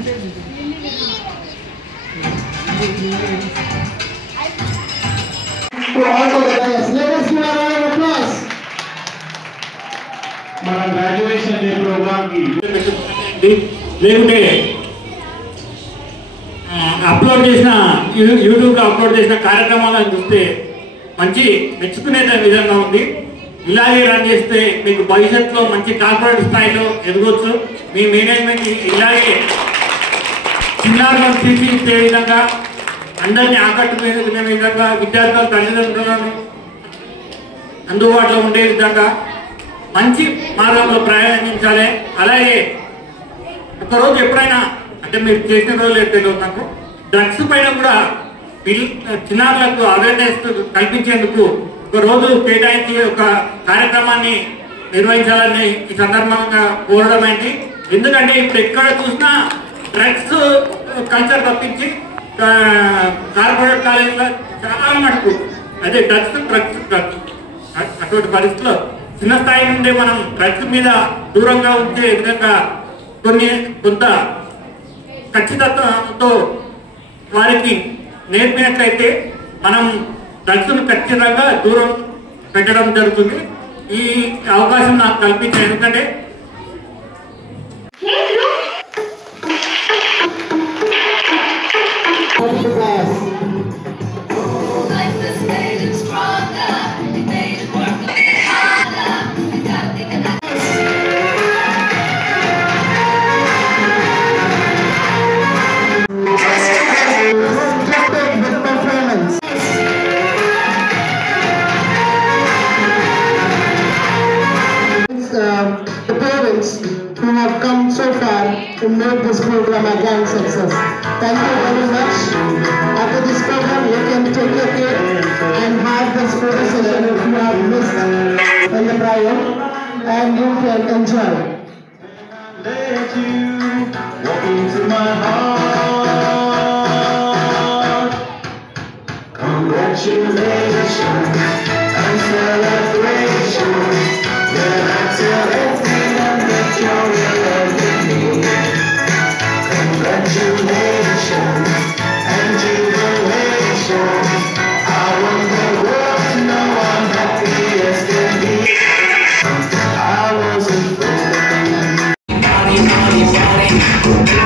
మన graduation day programme కి లేకుంటే అప్లోడ్ చేసిన యూట్యూబ్లో అప్లోడ్ చేసిన కార్యక్రమాలను చూస్తే మంచి మెచ్చుకునే విధంగా ఉంది. ఇలాగే రన్ చేస్తే మీకు భవిష్యత్తులో మంచి కార్పొరేట్ స్థాయిలో ఎదగొచ్చు. మీ మేనేజ్మెంట్ ఇలాగే చిన్నారులను తీర్చిదిద్దే విధంగా, అందరినీ ఆకట్టుకునే విధంగా, విద్యార్థుల తల్లిదండ్రులను అందుబాటులో ఉండే విధంగా మంచి మార్గంలో ప్రయాణించాలి. అలాగే ఒకరోజు ఎప్పుడైనా అంటే మీరు చేసిన రోజులు తెలియదు నాకు, డ్రగ్స్ పైన కూడా చిన్నారులకు అవేర్నెస్ కల్పించేందుకు ఒక రోజు కేటాయించి ఒక కార్యక్రమాన్ని నిర్వహించాలని ఈ సందర్భంగా కోరడం అయింది. ఎందుకంటే ఇప్పుడు ఎక్కడ చూసినా డ్రగ్స్ కల్చర్ తప్పించి కార్పొరేట్ కాలేజీలో చాలా మటుకు అదే డ్రగ్స్ అటువంటి పరిస్థితుల్లో చిన్న స్థాయి నుండి మనం డ్రగ్స్ మీద దూరంగా ఉంచే విధంగా కొంత ఖచ్చితత్వంతో వారికి నేర్పినట్లయితే మనం డ్రగ్స్ను ఖచ్చితంగా దూరం పెట్టడం జరుగుతుంది. ఈ అవకాశం నాకు కల్పించాను. ఎందుకంటే the parents who have come so far to make this program a grand success. Thank you very much. After this program, you can take your kid and have this photo session if you have missed in the prior, and you can enjoy. Let you walk into my heart. Congratulations and celebrations. When I tell everyone that you're in love with me, congratulations and jubilations. I want the world to know I'm happy as can be. I wasn't fooling.